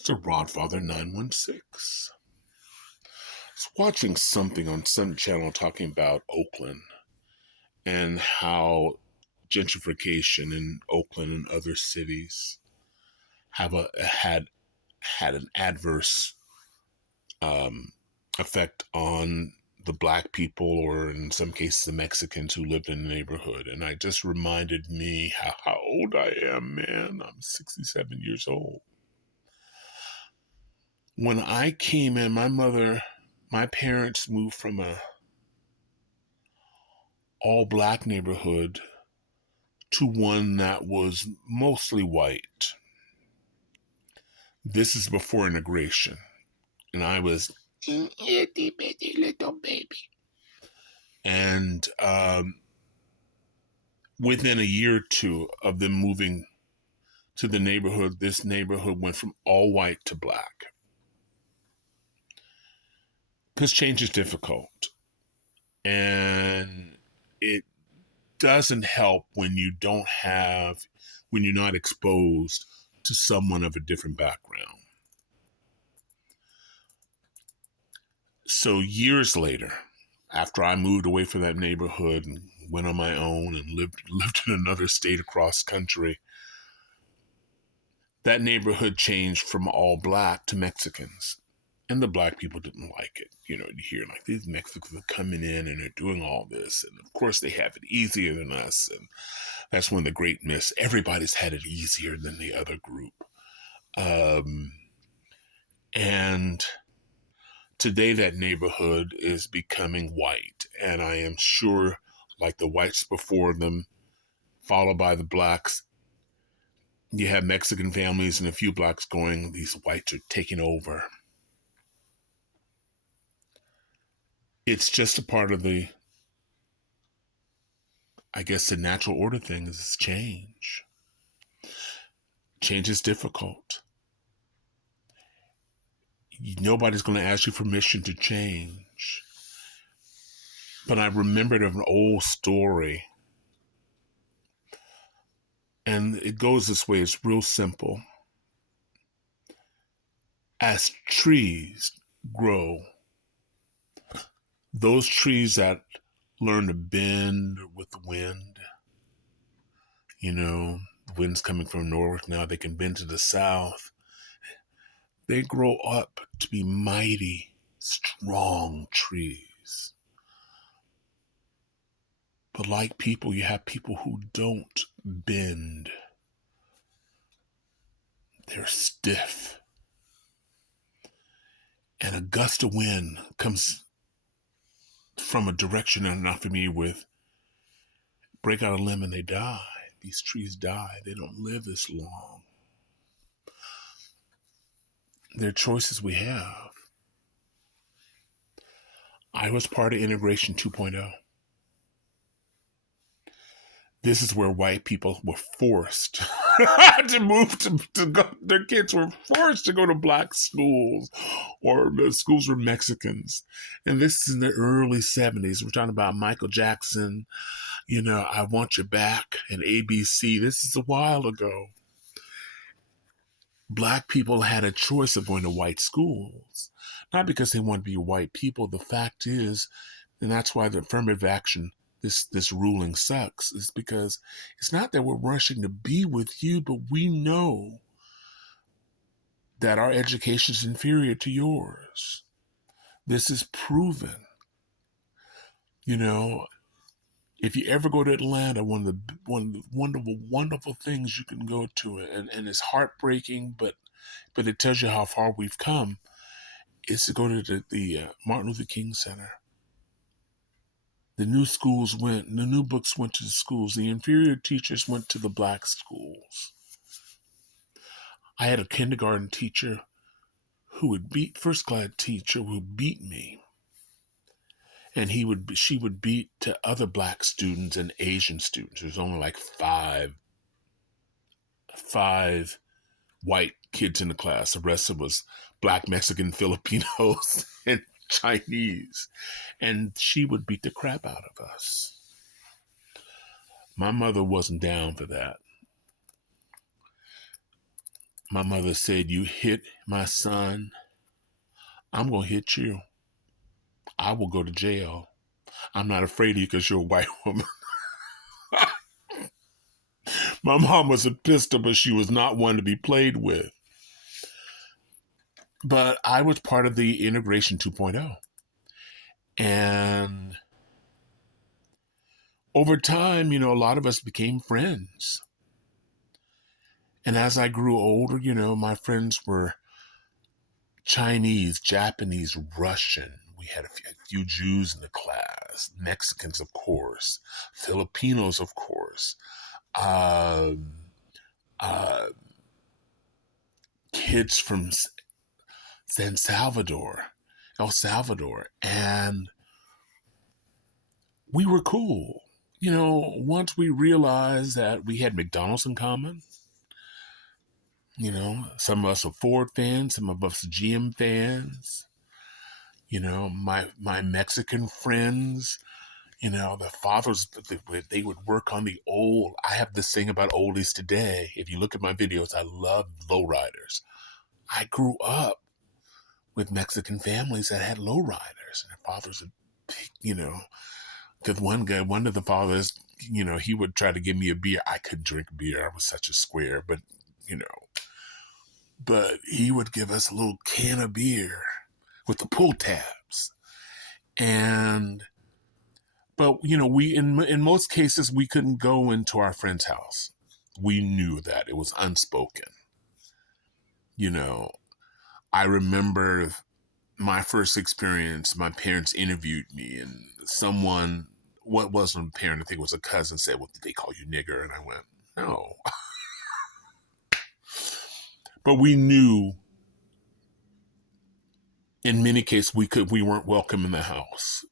It's a Rodfather 916. I was watching something on some channel talking about Oakland and how gentrification in Oakland and other cities have had an adverse um, effect on the black people, or in some cases the Mexicans who lived in the neighborhood. And I just reminded me how old I am, man. I'm 67 years old. When I came in, my parents moved from a all black neighborhood to one that was mostly white. This is before integration, and I was itty bitty little baby. And within a year or two of them moving to the neighborhood, this neighborhood went from all white to black. Because change is difficult, and it doesn't help when you're not exposed to someone of a different background. So years later, after I moved away from that neighborhood and went on my own and lived in another state across country, that neighborhood changed from all black to Mexicans. And the black people didn't like it. You hear like these Mexicans are coming in and they're doing all this. And of course they have it easier than us. And that's one of the great myths. Everybody's had it easier than the other group. And today that neighborhood is becoming white. And I am sure, like the whites before them, followed by the blacks, you have Mexican families and a few blacks going, these whites are taking over. It's just a part of the natural order thing is change. Change is difficult. Nobody's going to ask you permission to change. But I remembered of an old story. And it goes this way. It's real simple. As trees grow, those trees that learn to bend with the wind, the wind's coming from north now, they can bend to the south. They grow up to be mighty, strong trees. But like people, you have people who don't bend. They're stiff. And a gust of wind comes from a direction I'm not familiar with. Break out a limb and they die. These trees die. They don't live this long. They're choices we have. I was part of Integration 2.0. This is where white people were forced to move to go. Their kids were forced to go to black schools, or the schools were Mexicans. And this is in the early 70s. We're talking about Michael Jackson, I Want You Back, and ABC. This is a while ago. Black people had a choice of going to white schools, not because they wanted to be white people. The fact is, and that's why the affirmative action, this ruling sucks, is because it's not that we're rushing to be with you, but we know that our education is inferior to yours. This is proven. If you ever go to Atlanta, one of the wonderful things you can go to, and it's heartbreaking, but it tells you how far we've come, is to go to the Martin Luther King Center. The new books went to the schools. The inferior teachers went to the black schools. I had a kindergarten teacher first grade teacher who beat me. And she would beat to other black students and Asian students. There's only like five white kids in the class. The rest of it was black, Mexican, Filipinos, and Chinese. And she would beat the crap out of us. My mother wasn't down for that. My mother said, "You hit my son, I'm going to hit you. I will go to jail. I'm not afraid of you because you're a white woman." My mom was a pistol, but she was not one to be played with. But I was part of the Integration 2.0. And over time, a lot of us became friends. And as I grew older, my friends were Chinese, Japanese, Russian. We had a few Jews in the class, Mexicans, of course, Filipinos, of course, uh, uh, kids from San Salvador, El Salvador, and we were cool. Once we realized that we had McDonald's in common, some of us are Ford fans, some of us are GM fans. My Mexican friends, the fathers, they would work on the old. I have this thing about oldies today. If you look at my videos, I love lowriders. I grew up with Mexican families that had lowriders, and their fathers would, because one of the fathers, he would try to give me a beer. I couldn't drink beer. I was such a square, but he would give us a little can of beer with the pull tabs. But we in most cases we couldn't go into our friend's house. We knew that it was unspoken. I remember my first experience. My parents interviewed me, and someone, what wasn't a parent, I think it was a cousin, said, "Well, did they call you nigger?" And I went, "No." But we knew in many cases we weren't welcome in the house.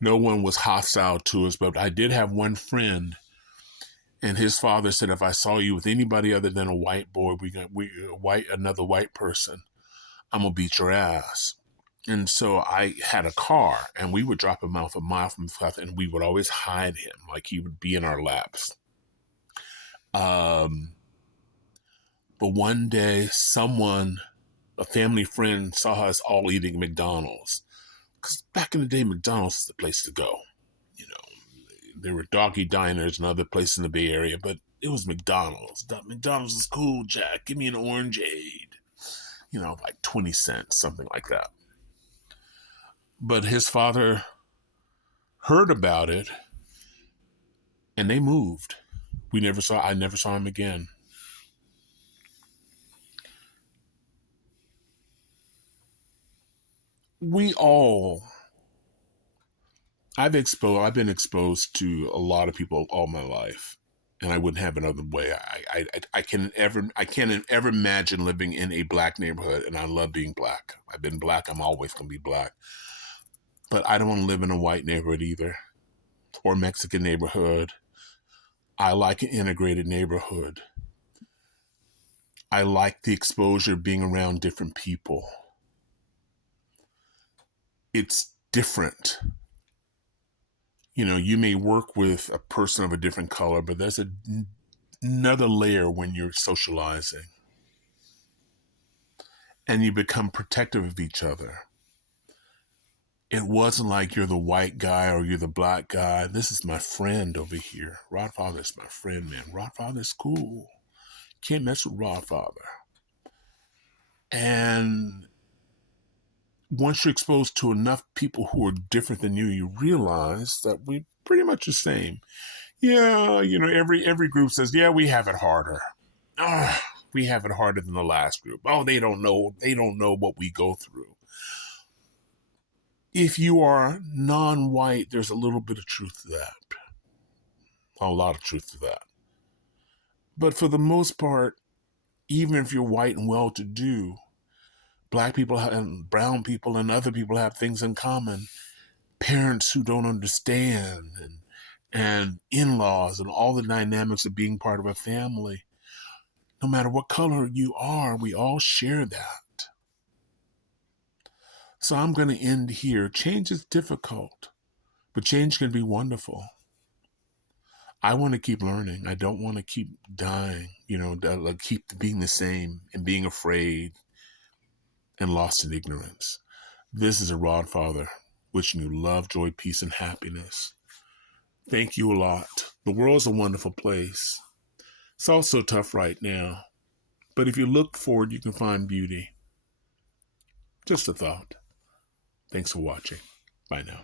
No one was hostile to us, but I did have one friend, and his father said, "If I saw you with anybody other than a white boy, another white person, I'm gonna beat your ass." And so I had a car, and we would drop him off a mile from the house, and we would always hide him, like he would be in our laps. But one day, a family friend, saw us all eating McDonald's. Because back in the day, McDonald's is the place to go. There were doggy diners and other places in the Bay Area, but it was McDonald's. McDonald's is cool, Jack. Give me an orangeade. Like 20 cents, something like that. But his father heard about it, and they moved. I never saw him again. We all, I've been exposed to a lot of people all my life, and I wouldn't have another way. I can't ever imagine living in a black neighborhood, and I love being black. I've been black. I'm always going to be black. But I don't want to live in a white neighborhood either, or Mexican neighborhood. I like an integrated neighborhood. I like the exposure of being around different people. It's different. You may work with a person of a different color, but there's another layer when you're socializing. And you become protective of each other. It wasn't like you're the white guy or you're the black guy. This is my friend over here. Rodfather's my friend, man. Rodfather's cool. Can't mess with Rodfather. And once you're exposed to enough people who are different than you realize that we're pretty much the same. Yeah, every group says, yeah, we have it harder. We have it harder than the last group. Oh, they don't know what we go through. If you are non-white, there's a little bit of truth to that. A lot of truth to that. But for the most part, even if you're white and well-to-do, black people and brown people and other people have things in common. Parents who don't understand, and in-laws, and all the dynamics of being part of a family. No matter what color you are, we all share that. So I'm going to end here. Change is difficult, but change can be wonderful. I want to keep learning. I don't want to keep dying, like keep being the same and being afraid and lost in ignorance. This is a Rod Father wishing you love, joy, peace, and happiness. Thank you a lot. The world's a wonderful place. It's also tough right now. But if you look forward, you can find beauty. Just a thought. Thanks for watching. Bye now.